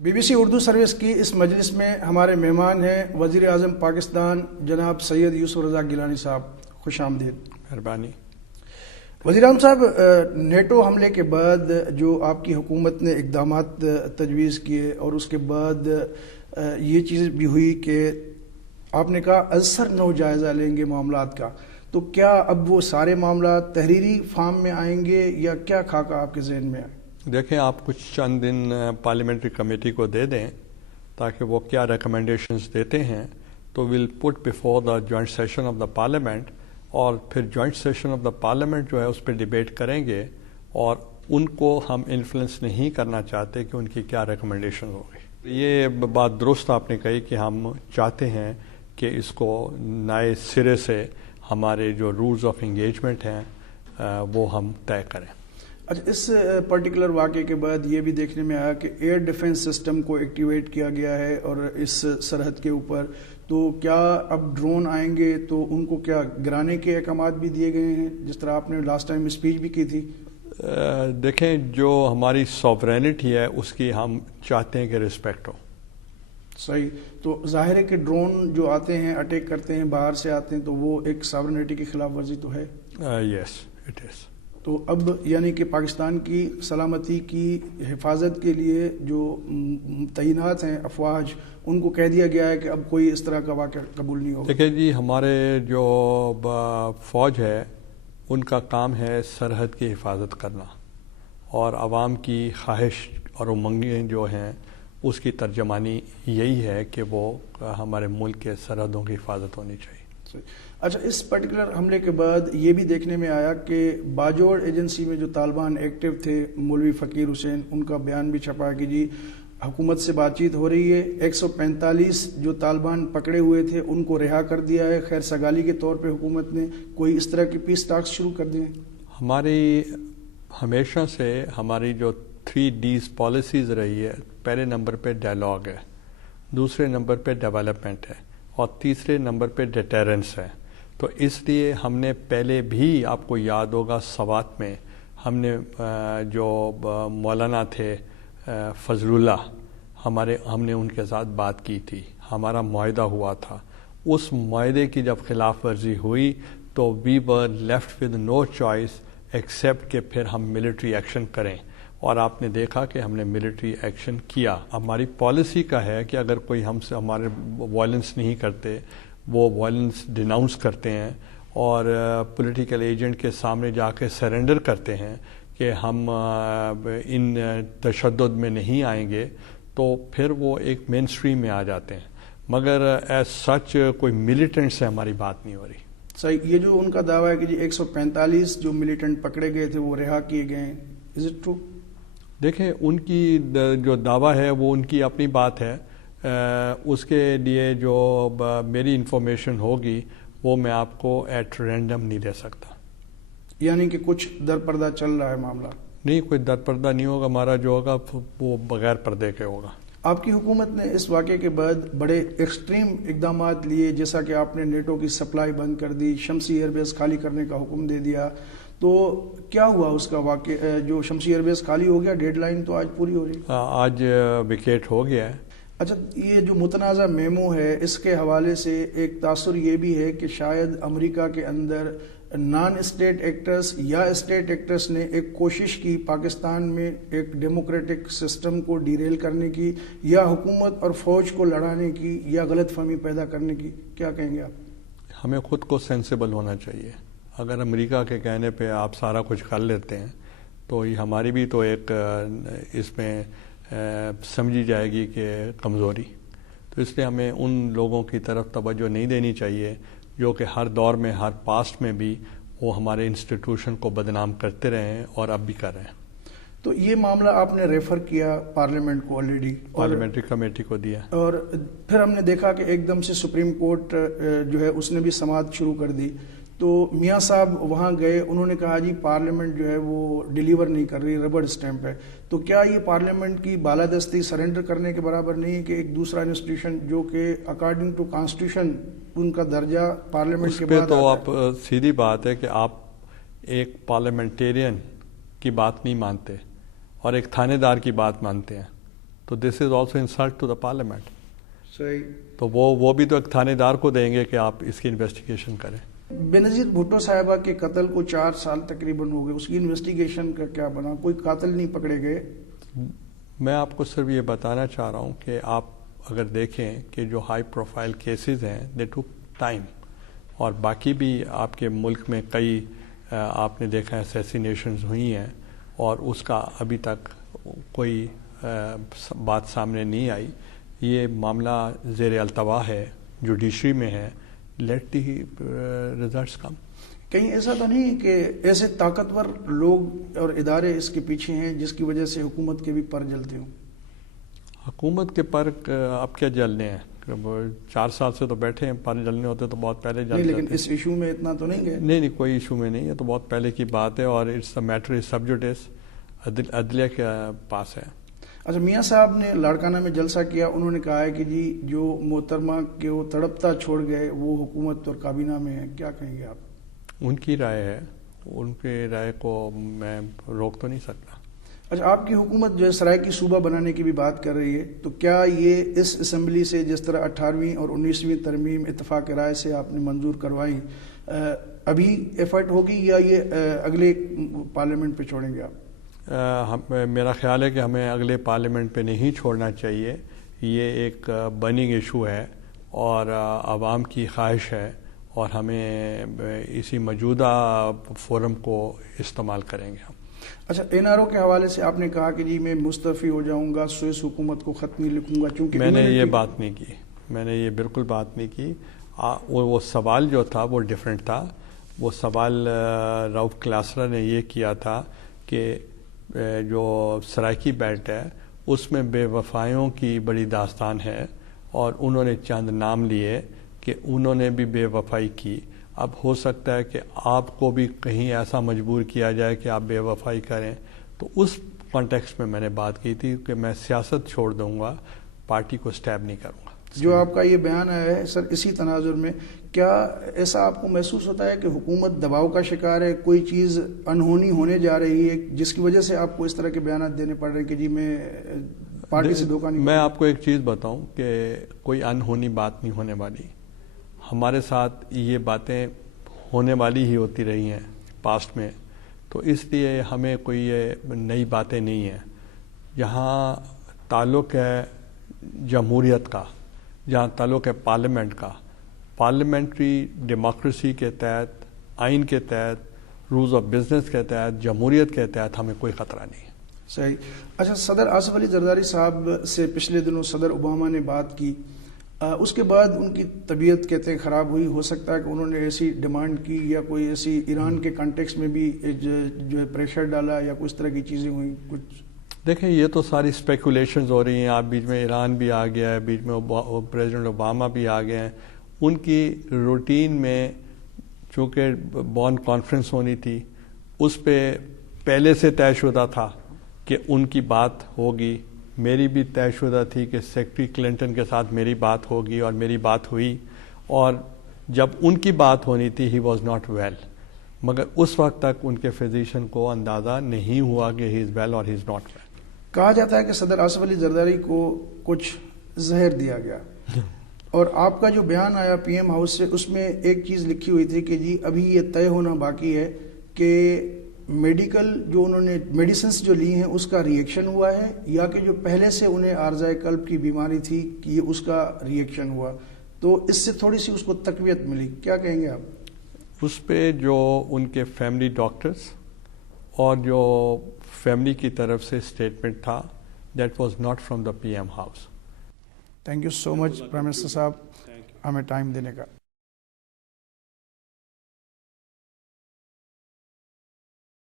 BBC Urdu service کی اس مجلس میں ہمارے مہمان ہیں وزیر اعظم پاکستان جناب سید یوسف رضا گیلانی صاحب. خوش آمدید. مہربانی. وزیر اعظم صاحب، نیٹو حملے کے بعد جو آپ کی حکومت نے اقدامات تجویز کیے اور اس کے بعد یہ چیز بھی ہوئی کہ آپ نے کہا ازسر نو جائزہ لیں گے معاملات کا، تو کیا اب وہ سارے معاملات تحریری فارم میں آئیں گے یا کیا خاکہ آپ کے ذہن میں آئے؟ دیکھیں، آپ کچھ چند دن پارلیمنٹری کمیٹی کو دے دیں تاکہ وہ کیا ریکمنڈیشنز دیتے ہیں تو will put before the joint session of the parliament, اور پھر joint session of the parliament جو ہے اس پہ ڈیبیٹ کریں گے، اور ان کو ہم انفلوئنس نہیں کرنا چاہتے کہ ان کی کیا ریکمنڈیشن ہوگی. یہ بات درست آپ نے کہی کہ ہم چاہتے ہیں کہ اس کو نئے سرے سے ہمارے جو رولز آف انگیجمنٹ ہیں وہ ہم طے کریں. اچھا، اس پرٹیکولر واقعے کے بعد یہ بھی دیکھنے میں آیا کہ ایئر ڈیفنس سسٹم کو ایکٹیویٹ کیا گیا ہے اور اس سرحد کے اوپر، تو کیا اب ڈرون آئیں گے تو ان کو کیا گرانے کے احکامات بھی دیے گئے ہیں جس طرح آپ نے لاسٹ ٹائم اسپیچ بھی کی تھی؟ دیکھیں، جو ہماری سوورینٹی ہے اس کی ہم چاہتے ہیں کہ رسپیکٹ ہو. صحیح. تو ظاہر ہے کہ ڈرون جو آتے ہیں اٹیک کرتے ہیں باہر سے آتے ہیں تو وہ ایک ساورنٹی کی خلاف ورزی تو ہے. Yes it is. تو اب یعنی کہ پاکستان کی سلامتی کی حفاظت کے لیے جو تعینات ہیں افواج، ان کو کہہ دیا گیا ہے کہ اب کوئی اس طرح کا واقعہ قبول نہیں ہوگا. دیکھیں جی، ہمارے جو فوج ہے ان کا کام ہے سرحد کی حفاظت کرنا، اور عوام کی خواہش اور امنگیں جو ہیں اس کی ترجمانی یہی ہے کہ وہ ہمارے ملک کے سرحدوں کی حفاظت ہونی چاہیے. اچھا، اس پرٹیکولر حملے کے بعد یہ بھی دیکھنے میں آیا کہ باجوڑ ایجنسی میں جو طالبان ایکٹیو تھے، مولوی فقیر حسین، ان کا بیان بھی چھپا کہ جی حکومت سے بات چیت ہو رہی ہے، 145 جو طالبان پکڑے ہوئے تھے ان کو رہا کر دیا ہے، خیر سگالی کے طور پہ حکومت نے کوئی اس طرح کی پیس ٹاکس شروع کر دیے. ہماری ہمیشہ سے ہماری جو 3Ds پالیسیز رہی ہے، پہلے نمبر پہ ڈائلاگ ہے، دوسرے نمبر پہ ڈیولپمنٹ ہے، اور تیسرے نمبر پہ ڈیٹرنس ہے. تو اس لیے ہم نے پہلے بھی، آپ کو یاد ہوگا سوات میں ہم نے جو مولانا تھے فضل اللہ، ہم نے ان کے ساتھ بات کی تھی، ہمارا معاہدہ ہوا تھا. اس معاہدے کی جب خلاف ورزی ہوئی تو we were left with no choice except کہ پھر ہم ملٹری ایکشن کریں، اور آپ نے دیکھا کہ ہم نے ملٹری ایکشن کیا. ہماری پالیسی کا ہے کہ اگر کوئی ہم سے ہمارے وائلنس نہیں کرتے، وہ وائلنس ڈیناؤنس کرتے ہیں اور پولیٹیکل ایجنٹ کے سامنے جا کے سرنڈر کرتے ہیں کہ ہم ان تشدد میں نہیں آئیں گے، تو پھر وہ ایک مین اسٹریم میں آ جاتے ہیں. مگر ایز سچ کوئی ملیٹنٹ سے ہماری بات نہیں ہو رہی. صحیح. یہ جو ان کا دعویٰ ہے کہ جی 145 جو ملیٹنٹ پکڑے گئے تھے وہ رہا کیے گئے ہیں، از اٹ ٹرو؟ دیکھیں، ان کی جو دعویٰ ہے وہ ان کی اپنی بات ہے. اس کے لیے جو میری انفارمیشن ہوگی وہ میں آپ کو ایٹ رینڈم نہیں دے سکتا. یعنی کہ کچھ در پردہ چل رہا ہے معاملہ؟ نہیں، کوئی در پردہ نہیں ہوگا. ہمارا جو ہوگا وہ بغیر پردے کے ہوگا. آپ کی حکومت نے اس واقعے کے بعد بڑے ایکسٹریم اقدامات لیے، جیسا کہ آپ نے نیٹو کی سپلائی بند کر دی، شمسی ایئر بیس خالی کرنے کا حکم دے دیا. تو کیا ہوا اس کا واقعہ؟ جو شمسی ایئر بیس خالی ہو گیا، ڈیڈ لائن تو آج پوری ہو رہی؟ آج ویکیٹ ہو گیا ہے. اچھا، یہ جو متنازع میمو ہے اس کے حوالے سے ایک تاثر یہ بھی ہے کہ شاید امریکہ کے اندر نان اسٹیٹ ایکٹرز یا اسٹیٹ ایکٹرز نے ایک کوشش کی پاکستان میں ایک ڈیموکریٹک سسٹم کو ڈیریل کرنے کی، یا حکومت اور فوج کو لڑانے کی، یا غلط فہمی پیدا کرنے کی. کیا کہیں گے آپ؟ ہمیں خود کو سینسیبل ہونا چاہیے. اگر امریکہ کے کہنے پہ آپ سارا کچھ کر لیتے ہیں تو یہ ہماری بھی تو ایک اس میں سمجھی جائے گی کہ کمزوری. تو اس لیے ہمیں ان لوگوں کی طرف توجہ نہیں دینی چاہیے جو کہ ہر دور میں، ہر پاسٹ میں بھی وہ ہمارے انسٹیٹیوشن کو بدنام کرتے رہے ہیں اور اب بھی کر رہے ہیں. تو یہ معاملہ آپ نے ریفر کیا پارلیمنٹ کو آلریڈی، پارلیمنٹری کمیٹی کو دیا، اور پھر ہم نے دیکھا کہ ایک دم سے سپریم کورٹ جو ہے اس نے بھی سماعت شروع کر دی. تو میاں صاحب وہاں گئے، انہوں نے کہا جی پارلیمنٹ جو ہے وہ ڈیلیور نہیں کر رہی، ربڑ اسٹیمپ ہے. تو کیا یہ پارلیمنٹ کی بالادستی سرنڈر کرنے کے برابر نہیں ہے کہ ایک دوسرا انسٹیٹیوشن جو کہ اکارڈنگ ٹو کانسٹیٹیوشن ان کا درجہ پارلیمنٹ کے بعد؟ تو آپ سیدھی بات ہے کہ آپ ایک پارلیمنٹیرین کی بات نہیں مانتے اور ایک تھانے دار کی بات مانتے ہیں، تو this is also insult to the parliament. صحیح. تو وہ بھی تو ایک تھانے دار کو دیں گے کہ آپ اس کی انویسٹیگیشن کریں. بینظیر بھٹو صاحبہ کے قتل کو 4 سال تقریباً ہو گئے, اس کی انویسٹیگیشن کا کیا بنا؟ کوئی قاتل نہیں پکڑے گئے. میں آپ کو صرف یہ بتانا چاہ رہا ہوں کہ آپ اگر دیکھیں کہ جو ہائی پروفائل کیسز ہیں دے ٹک ٹائم, اور باقی بھی آپ کے ملک میں کئی آپ نے دیکھا اسیسینیشنز ہوئی ہیں اور اس کا ابھی تک کوئی بات سامنے نہیں آئی. یہ معاملہ زیر التوا ہے, جوڈیشری میں ہے. Let the results come. کہیں ایسا تو نہیں کہ ایسے طاقتور لوگ اور ادارے اس کے پیچھے ہیں جس کی وجہ سے حکومت کے بھی پر جلتے ہوں؟ حکومت کے پر اب کیا جلنے ہیں؟ 4 سال سے تو بیٹھے ہیں, پر جلنے ہوتے تو بہت پہلے جلتے. لیکن اس ایشو میں اتنا تو نہیں گئے. نہیں, کوئی ایشو میں نہیں ہے, تو بہت پہلے کی بات ہے, اور اٹس اے میٹر از سب جوڈیس, عدلیہ کے پاس ہے. اچھا, میاں صاحب نے لاڑکانہ میں جلسہ کیا, انہوں نے کہا ہے کہ جی جو محترمہ کے وہ تڑپتا چھوڑ گئے وہ حکومت اور کابینہ میں ہے. کیا کہیں گے آپ؟ ان کی رائے ہے, ان کی رائے کو میں روک تو نہیں سکتا. اچھا, آپ کی حکومت جو ہے سرائیکی صوبہ بنانے کی بھی بات کر رہی ہے, تو کیا یہ اس اسمبلی سے جس طرح 18ویں اور 19ویں ترمیم اتفاق رائے سے آپ نے منظور کروائی, ابھی ایفرٹ ہوگی یا یہ اگلے پارلیمنٹ پہ چھوڑیں گے آپ؟ میرا خیال ہے کہ ہمیں اگلے پارلیمنٹ پہ نہیں چھوڑنا چاہیے. یہ ایک برننگ ایشو ہے اور عوام کی خواہش ہے, اور ہمیں اسی موجودہ فورم کو استعمال کریں گے ہم. اچھا, NRO کے حوالے سے آپ نے کہا کہ جی میں مستعفی ہو جاؤں گا, سوئس حکومت کو خط نہیں لکھوں گا, چونکہ میں نے یہ بات نہیں کی, میں نے یہ بالکل بات نہیں کی. وہ سوال جو تھا وہ ڈیفرنٹ تھا. وہ سوال راؤف کلاسرا نے یہ کیا تھا کہ جو سرائیکی بیلٹ ہے اس میں بے وفایوں کی بڑی داستان ہے, اور انہوں نے چند نام لیے کہ انہوں نے بھی بے وفائی کی. اب ہو سکتا ہے کہ آپ کو بھی کہیں ایسا مجبور کیا جائے کہ آپ بے وفائی کریں. تو اس کانٹیکسٹ میں میں نے بات کی تھی کہ میں سیاست چھوڑ دوں گا, پارٹی کو سٹیب نہیں کروں گا. جو آپ کا یہ بیان آیا ہے سر, اسی تناظر میں کیا ایسا آپ کو محسوس ہوتا ہے کہ حکومت دباؤ کا شکار ہے, کوئی چیز انہونی ہونے جا رہی ہے جس کی وجہ سے آپ کو اس طرح کے بیانات دینے پڑ رہے ہیں کہ جی میں پارٹی سے دھوکہ نہیں؟ میں آپ کو ایک چیز بتاؤں کہ کوئی انہونی بات نہیں ہونے والی. ہمارے ساتھ یہ باتیں ہونے والی ہی ہوتی رہی ہیں پاسٹ میں, تو اس لیے ہمیں کوئی یہ نئی باتیں نہیں ہیں. جہاں تعلق ہے جمہوریت کا, جہاں تعلق ہے پارلیمنٹ کا, پارلیمنٹری ڈیموکریسی کے تحت, آئین کے تحت, رولز آف بزنس کے تحت, جمہوریت کے تحت ہمیں کوئی خطرہ نہیں ہے. صحیح. اچھا, صدر آصف علی زرداری صاحب سے پچھلے دنوں صدر اوباما نے بات کی, اس کے بعد ان کی طبیعت کہتے ہیں خراب ہوئی. ہو سکتا ہے کہ انہوں نے ایسی ڈیمانڈ کی یا کوئی ایسی ایران کے کانٹیکس میں بھی جو ہے پریشر ڈالا یا کوئی اس طرح کی چیزیں ہوئیں کچھ؟ دیکھیں, یہ تو ساری اسپیکولیشنز ہو رہی ہیں. آپ بیچ میں ایران بھی آ گیا ہے, بیچ میں پریزیڈنٹ اوباما بھی آ گئے ہیں. ان کی روٹین میں چونکہ بون کانفرنس ہونی تھی, اس پہ پہلے سے طے شدہ تھا کہ ان کی بات ہوگی. میری بھی طے شدہ تھی کہ سیکرٹری کلنٹن کے ساتھ میری بات ہوگی, اور میری بات ہوئی. اور جب ان کی بات ہونی تھی ہی واز ناٹ ویل, مگر اس وقت تک ان کے فزیشین کو اندازہ نہیں ہوا کہ ہی از ویل اور ہی از ناٹ ویل. کہا جاتا ہے کہ صدر آصف علی زرداری کو کچھ زہر دیا گیا, اور آپ کا جو بیان آیا پی ایم ہاؤس سے, اس میں ایک چیز لکھی ہوئی تھی کہ جی ابھی یہ طے ہونا باقی ہے کہ میڈیکل جو انہوں نے میڈیسنس جو لی ہیں اس کا ری ایکشن ہوا ہے, یا کہ جو پہلے سے انہیں عارضۂ قلب کی بیماری تھی کہ یہ اس کا ری ایکشن ہوا. تو اس سے تھوڑی سی اس کو تقویت ملی. کیا کہیں گے آپ اس پہ؟ جو ان کے فیملی ڈاکٹرز اور جو فیملی کی طرف سے اسٹیٹمنٹ تھا, that was not from the PM house ہاؤس. Thank you so much prime minister صاحب ہمیں ٹائم دینے کا.